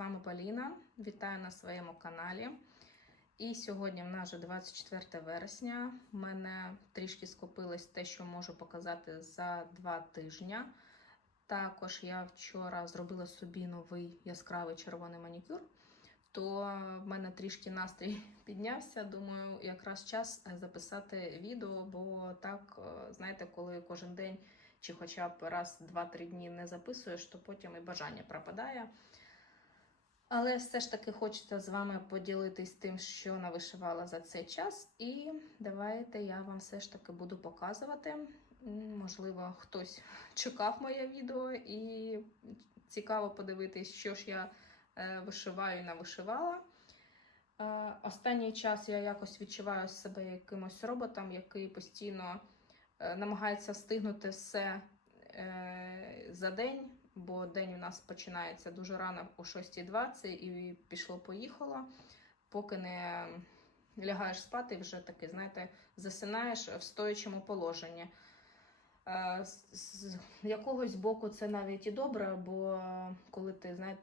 Вами Поліна. Вітаю на своєму каналі. І сьогодні в нас вже 24 вересня. У мене трішки скопилось те, що можу показати за два тижні. Також я вчора зробила собі новий яскравий червоний манікюр. То в мене трішки настрій піднявся. Думаю, якраз час записати відео, бо так, е, знаєте, коли кожен день чи хоча б раз 2-3 дні не записуєш, то потім і бажання пропадає. Але все ж таки хочеться з вами поділитись тим, що навишивала за цей час. І давайте я вам все ж таки буду показувати. Можливо, хтось чекав моє відео і цікаво подивитись, що ж я е, вишиваю і навишивала. Е, Останній час я якось відчуваю себе якимось роботом, який постійно е, намагається встигнути все за день, бо день у нас починається дуже рано о 6.20 і пішло-поїхало. Поки не лягаєш спати, вже таки, знаєте, засинаєш в стоячому положенні. Е, З якогось боку це навіть і добре, бо коли ти знаєте,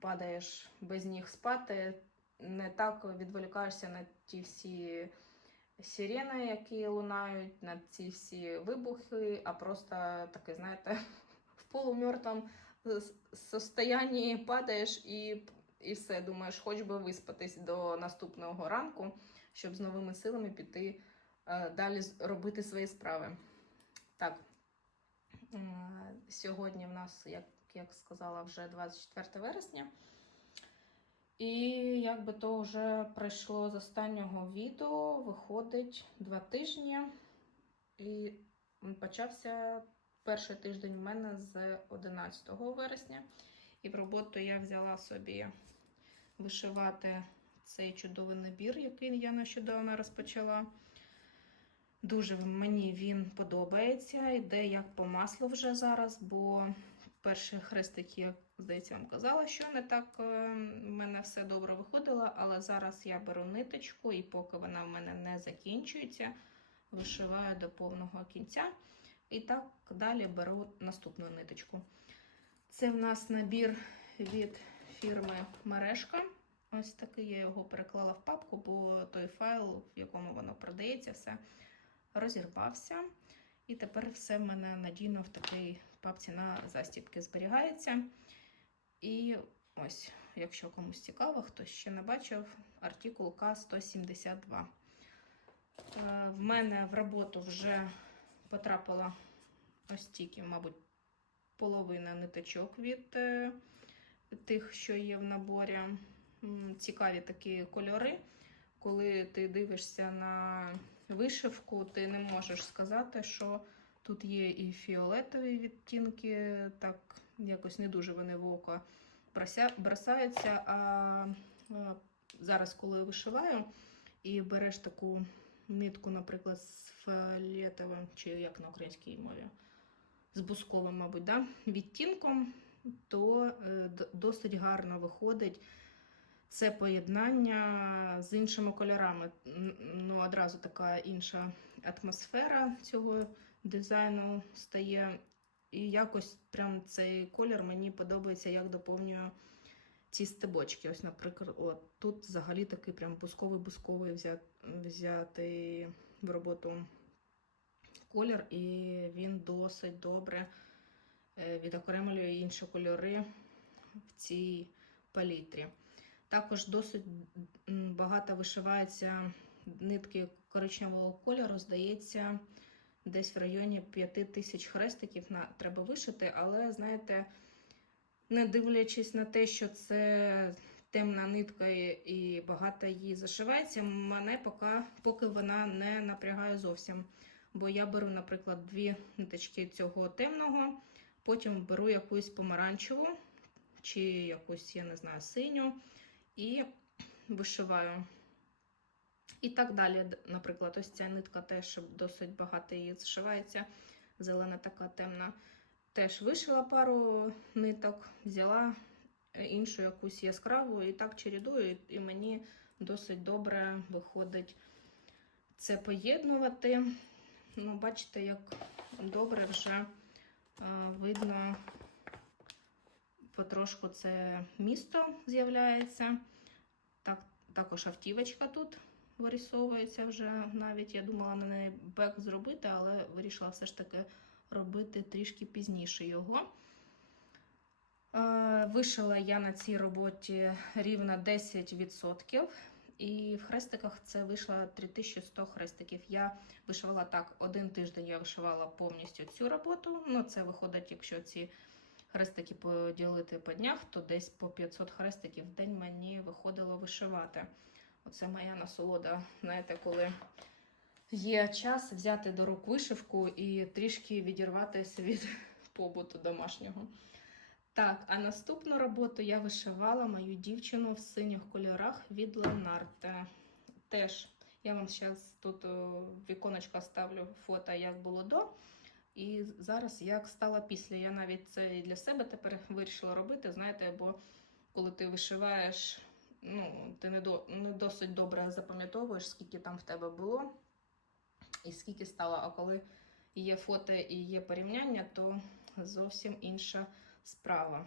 падаєш без ніг спати, не так відволікаєшся на ті всі сирени, які лунають, на ці всі вибухи, а просто таке, знаєте, в полумертвому состоянні падаєш і, і все, думаєш, хоч би виспатись до наступного ранку, щоб з новими силами піти е, далі робити свої справи. Так, сьогодні в нас, як, як сказала, вже 24 вересня. І якби то вже пройшло з останнього відео, виходить два тижні. І почався перший тиждень в мене з 11 вересня. І в роботу я взяла собі вишивати цей чудовий набір, який я нещодавно розпочала. Дуже мені він подобається. Йде як по маслу вже зараз, бо перший хрестик, я, здається, вам казала, що не так е, в мене все добре виходило, але зараз я беру ниточку, і поки вона в мене не закінчується, вишиваю до повного кінця. І так далі беру наступну ниточку. Це в нас набір від фірми Мережка. Ось такий я його переклала в папку, бо той файл, в якому воно продається, все розірвався. І тепер все в мене надійно в такій папці на застібки зберігається. І ось, якщо комусь цікаво, хто ще не бачив, артикул К172. Е, В мене в роботу вже потрапила ось тільки, мабуть, половина ниточок від е, тих, що є в наборі. Цікаві такі кольори. Коли ти дивишся на вишивку, ти не можеш сказати, що тут є і фіолетові відтінки, так якось не дуже вони в око бросаються. А а зараз, коли вишиваю, і береш таку нитку, наприклад, з фіолетовим, чи як на українській мові, з бусковим, мабуть, да? відтінком, то е, досить гарно виходить це поєднання з іншими кольорами. Ну, одразу така інша атмосфера цього дизайну стає. І якось прям цей колір мені подобається, як доповнює ці стебочки. Ось, наприклад, от, тут взагалі такий прям бусковий-бусковий взят, взятий в роботу колір, і він досить добре е, відокремлює інші кольори в цій палітрі. Також досить багато вишивається нитки коричневого кольору, здається, десь в районі 5 тисяч хрестиків на, треба вишити, але, знаєте, не дивлячись на те, що це темна нитка і багато її зашивається, мене поки, поки вона не напрягає зовсім. Бо я беру, наприклад, дві ниточки цього темного, потім беру якусь помаранчеву чи якусь, я не знаю, синю і вишиваю. І так далі. Наприклад, ось ця нитка теж досить багато її зшивається. Зелена така темна. Теж вишила пару ниток, взяла іншу якусь яскраву і так чередую, і- мені досить добре виходить це поєднувати. Ну, бачите, як добре вже е, видно потрошку це місто з'являється. Так, також автівочка тут вирісовується вже. Навіть я думала на неї бек зробити, але вирішила все ж таки робити трішки пізніше його. Е, Вишила я на цій роботі рівно 10%. І в хрестиках це вийшло 3100 хрестиків. Я вишивала так, один тиждень я вишивала повністю цю роботу. Ну, це виходить, якщо ці хрестики поділити по днях, то десь по 500 хрестиків в день мені виходило вишивати. Оце моя насолода. Знаєте, коли є час взяти до рук вишивку і трішки відірватися від побуту домашнього. Так, а наступну роботу я вишивала мою дівчину в синіх кольорах від Ленарте. Теж я вам зараз тут в віконечко ставлю фото, як було до. І зараз як стало після. Я навіть це і для себе тепер вирішила робити. Знаєте, бо коли ти вишиваєш, ну, ти не, до, не досить добре запам'ятовуєш, скільки там в тебе було і скільки стало. А коли є фото і є порівняння, то зовсім інша справа.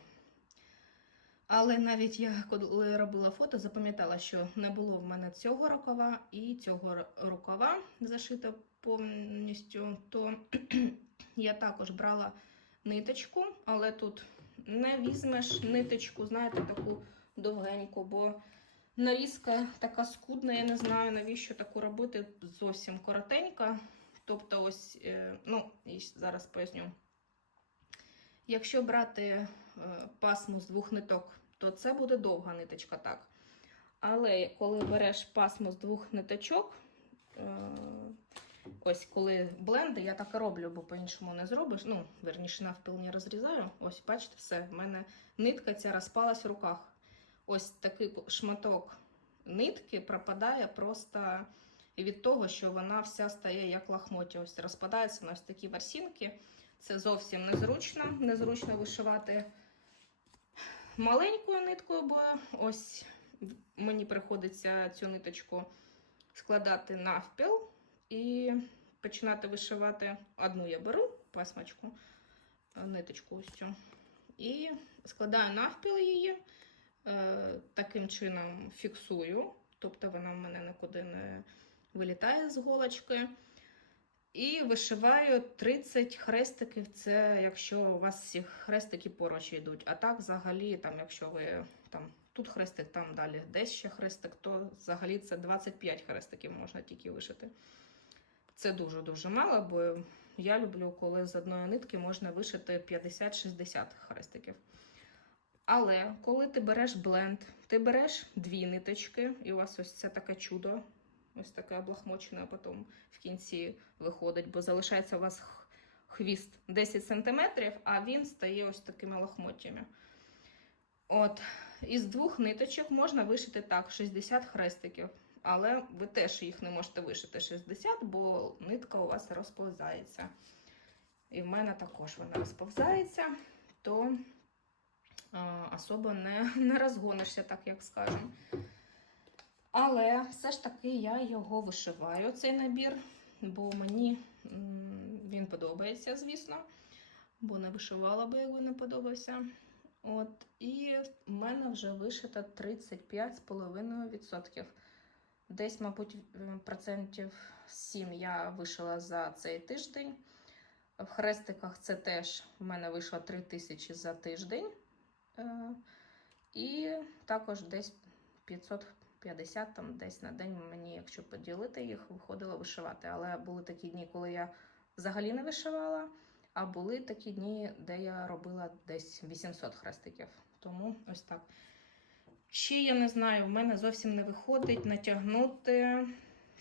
Але навіть я, коли робила фото, запам'ятала, що не було в мене цього рукава і цього рукава зашито повністю, то я також брала ниточку, але тут не візьмеш ниточку, знаєте, таку довгеньку, бо нарізка така скудна, я не знаю, навіщо таку робити, зовсім коротенька. Тобто, ось, е, ну, і зараз поясню. Якщо брати е, пасму з двох ниток, то це буде довга ниточка, так. Але коли береш пасму з двох ниточок, е, ось коли бленди, я так роблю, бо по-іншому не зробиш. Ну, верніше, навпіл не розрізаю. Ось, бачите, все. В мене нитка ця розпалась в руках. Ось такий шматок нитки пропадає просто від того, що вона вся стає як лахмоття. Ось розпадається на ось такі ворсинки. Це зовсім незручно. Незручно вишивати маленькою ниткою, бо ось мені приходиться цю ниточку складати навпіл і починати вишивати. Одну я беру пасмочку, е, ниточку ось цю, і складаю навпіл її, е, таким чином фіксую, тобто вона в мене нікуди не вилітає з голочки. І вишиваю 30 хрестиків. Це якщо у вас всі хрестики поруч йдуть. А так, взагалі, там, якщо ви там тут хрестик, там далі десь ще хрестик, то взагалі це 25 хрестиків можна тільки вишити. Це дуже-дуже мало, бо я люблю, коли з одної нитки можна вишити 50-60 хрестиків. Але коли ти береш бленд, ти береш дві ниточки, і у вас ось це таке чудо, ось таке облахмочене, потім в кінці виходить, бо залишається у вас хвіст 10 см, а він стає ось такими лохмоттями. От, із двох ниточок можна вишити так, 60 хрестиків. Але ви теж їх не можете вишити 60, бо нитка у вас розповзається. І в мене також вона розповзається, то а, особо не, не розгонишся, так як скажемо. Але все ж таки я його вишиваю, цей набір, бо мені він подобається, звісно. Бо не вишивала би, якби не подобався. От, і в мене вже вишито 35,5%. Десь, мабуть, процентів 7 я вишила за цей тиждень. В хрестиках це теж в мене вийшло 3 тисячі за тиждень. Е, І також десь 550 там десь на день мені, якщо поділити їх, виходило вишивати. Але були такі дні, коли я взагалі не вишивала, а були такі дні, де я робила десь 800 хрестиків. Тому ось так. Ще я не знаю, в мене зовсім не виходить натягнути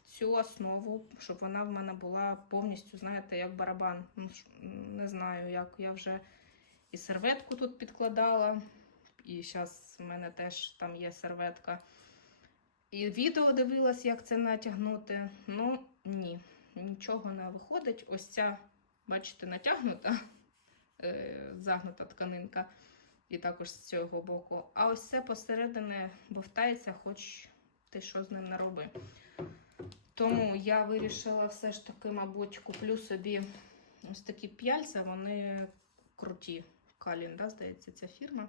цю основу, щоб вона в мене була повністю, знаєте, як барабан. Ну, Не знаю, як я вже і серветку тут підкладала, і зараз в мене теж там є серветка. І відео дивилась, як це натягнути. Ну, ні, нічого не виходить. Ось ця, бачите, натягнута, е, загнута тканинка, і також з цього боку. А ось це посередині бовтається, хоч ти що з ним не роби. Тому я вирішила все ж таки, мабуть, куплю собі ось такі п'яльця, вони круті. Калін, да, здається, ця фірма.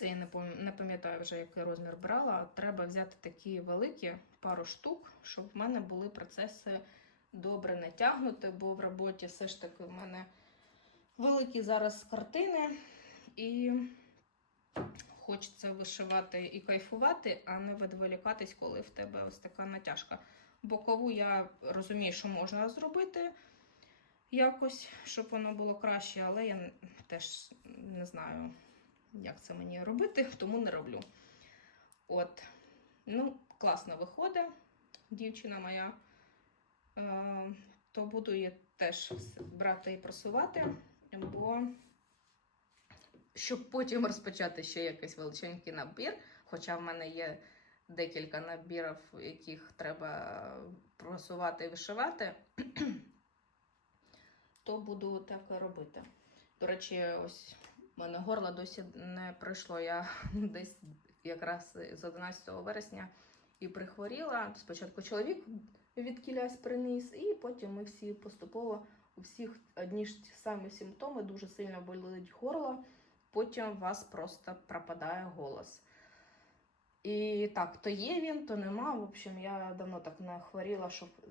Це я не пам'ятаю вже, який розмір брала. Треба взяти такі великі пару штук, щоб в мене були процеси добре натягнути, бо в роботі все ж таки в мене великі зараз картини, і хочеться вишивати і кайфувати, а не відволікатись, коли в тебе ось така натяжка. Бокову я розумію, що можна зробити якось, щоб воно було краще, але я теж не знаю, як це мені робити, тому не роблю. От, ну, класно виходить, дівчина моя. Е, то буду я теж брати і просувати, бо щоб потім розпочати ще якийсь величенький набір, хоча в мене є декілька набірів, яких треба просувати і вишивати, то буду так робити. До речі, ось в мене горло досі не пройшло. Я десь якраз з 11 вересня і прихворіла. Спочатку чоловік від кілясь приніс, і потім ми всі поступово у всіх одні ж ті самі симптоми, дуже сильно болить горло, потім у вас просто пропадає голос. І так, то є він, то нема. В общем, я давно так не хворіла, щоб е,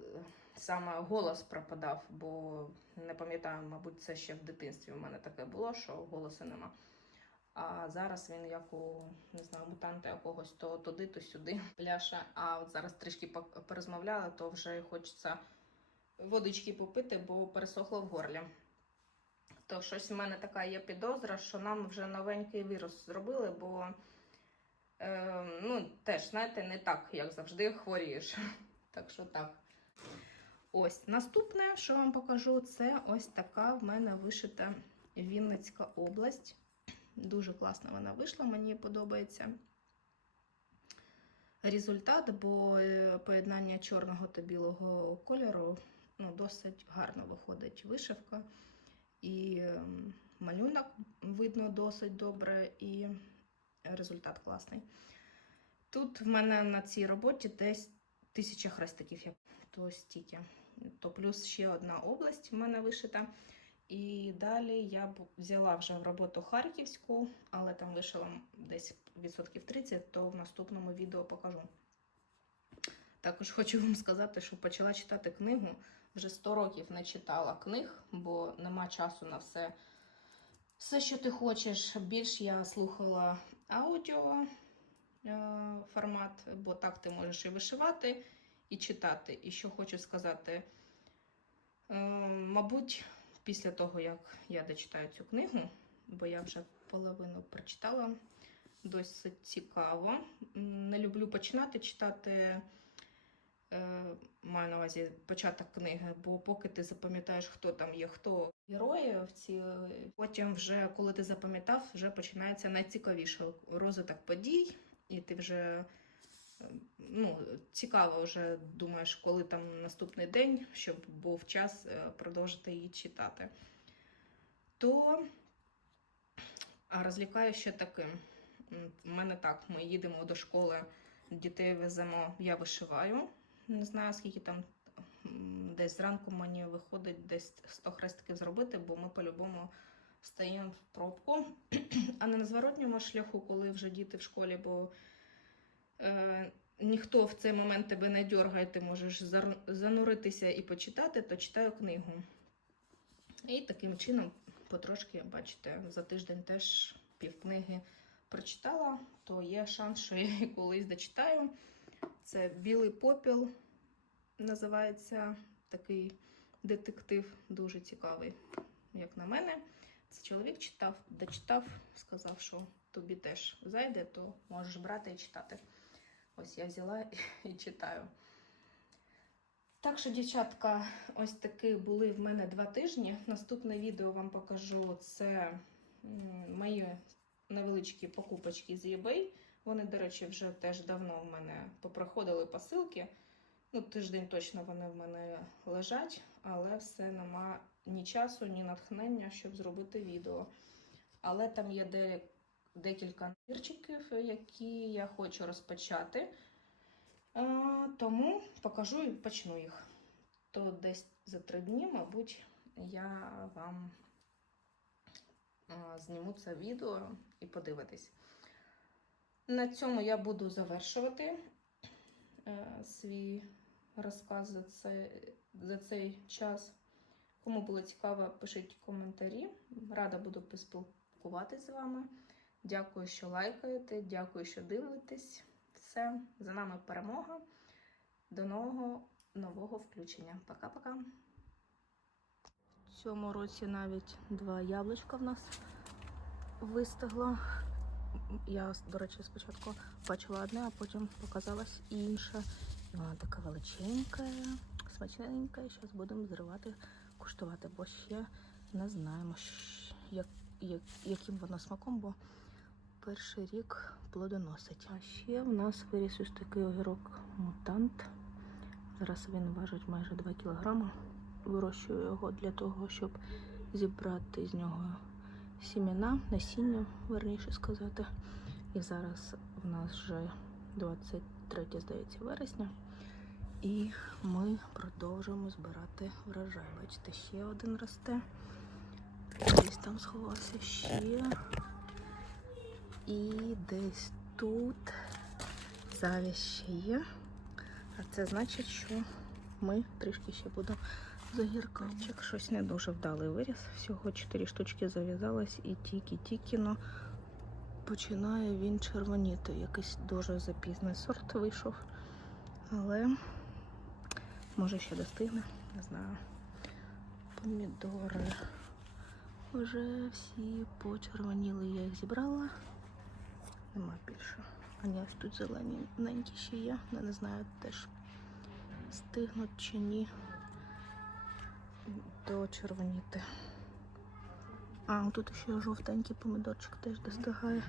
саме голос пропадав, бо не пам'ятаю, мабуть, це ще в дитинстві у мене таке було, що голосу нема. А зараз він як у не знаю, мутанта якогось то туди, то сюди пляше. А от зараз трішки порозмовляла, то вже хочеться водички попити, бо пересохло в горлі. То щось в мене така є підозра, що нам вже новенький вірус зробили, бо е, ну, теж, знаєте, не так, як завжди, хворієш. Так що так. Ось наступне, що вам покажу, це ось така в мене вишита Вінницька область. Дуже класно вона вийшла, мені подобається результат, бо е, поєднання чорного та білого кольору ну, досить гарно виходить вишивка. І ем, малюнок видно досить добре, і результат класний. Тут в мене на цій роботі десь тисяча хрестиків, то стільки. То плюс ще одна область в мене вишита. І далі я взяла вже в роботу Харківську, але там вишила десь відсотків 30, то в наступному відео покажу. Також хочу вам сказати, що почала читати книгу. Вже 100 років не читала книг, бо нема часу на все, все що ти хочеш. Більш я слухала аудіо е, формат, бо так ти можеш і вишивати, і читати. І що хочу сказати, е, мабуть, після того, як я дочитаю цю книгу, бо я вже половину прочитала, досить цікаво. Не люблю починати читати, е, маю на увазі початок книги, бо поки ти запам'ятаєш, хто там є, хто герої в ці, потім, вже, коли ти запам'ятав, вже починається найцікавіше розвиток подій, і ти вже. Ну, цікаво вже думаєш, коли там наступний день, щоб був час е, продовжити її читати. То а розлікаю ще таким. У мене так, ми їдемо до школи, дітей веземо, я вишиваю. Не знаю, скільки там десь зранку мені виходить десь 100 хрестиків зробити, бо ми по-любому стаємо в пробку, а на зворотньому шляху, коли вже діти в школі, бо ніхто в цей момент тебе не дергає, ти можеш зануритися і почитати, то читаю книгу. І таким чином, потрошки, бачите, за тиждень теж півкниги прочитала, то є шанс, що я її колись дочитаю. Це Білий попіл називається такий детектив, дуже цікавий, як на мене. Це чоловік читав, дочитав, сказав, що тобі теж зайде, то можеш брати і читати. Ось я взяла і читаю. Так що, дівчатка, ось такі були в мене два тижні. Наступне відео вам покажу це мої невеличкі покупочки з eBay. Вони, до речі, вже теж давно в мене попроходили посилки. Ну, тиждень точно вони в мене лежать, але все нема ні часу, ні натхнення, щоб зробити відео. Але там є де, декілька вірчиків, які я хочу розпочати. Тому покажу і почну їх. То десь за три дні, мабуть, я вам зніму це відео і подивитись. На цьому я буду завершувати е, свій розказ за, це, за цей час. Кому було цікаво, пишіть коментарі. Рада буду поспілкуватися з вами. Дякую, що лайкаєте, дякую, що дивитесь. Все, за нами перемога. До нового нового включення. Пока-пока. В цьому році навіть два яблучка в нас вистигло. Я, до речі, спочатку бачила одне, а потім показалась інша. І вона така величенька, смачненька. Зараз будемо зривати, куштувати, бо ще не знаємо, як, як, яким воно смаком, бо перший рік плодоносить. А ще в нас виріс ось такий огірок мутант. Зараз він важить майже 2 кілограми. Вирощую його для того, щоб зібрати з нього сімена, насіння, верніше сказати. І зараз в нас вже 23, здається, вересня. І ми продовжуємо збирати врожай. Бачите, ще один росте. Десь там сховався ще. І десь тут завість ще є. А це значить, що ми трішки ще будемо за гіркавчик. Щось не дуже вдалий виріс. Всього 4 штучки зав'язалось і тільки-тільки но починає він червоніти. Якийсь дуже запізний сорт вийшов. Але може ще достигне, не знаю. Помідори. Вже всі почервоніли, я їх зібрала. Нема більше. А ні, ось тут зелені ненькі ще є. Я не знаю теж стигнуть чи ні дочервоніти. А, тут ще жовтенький помідорчик теж достигає.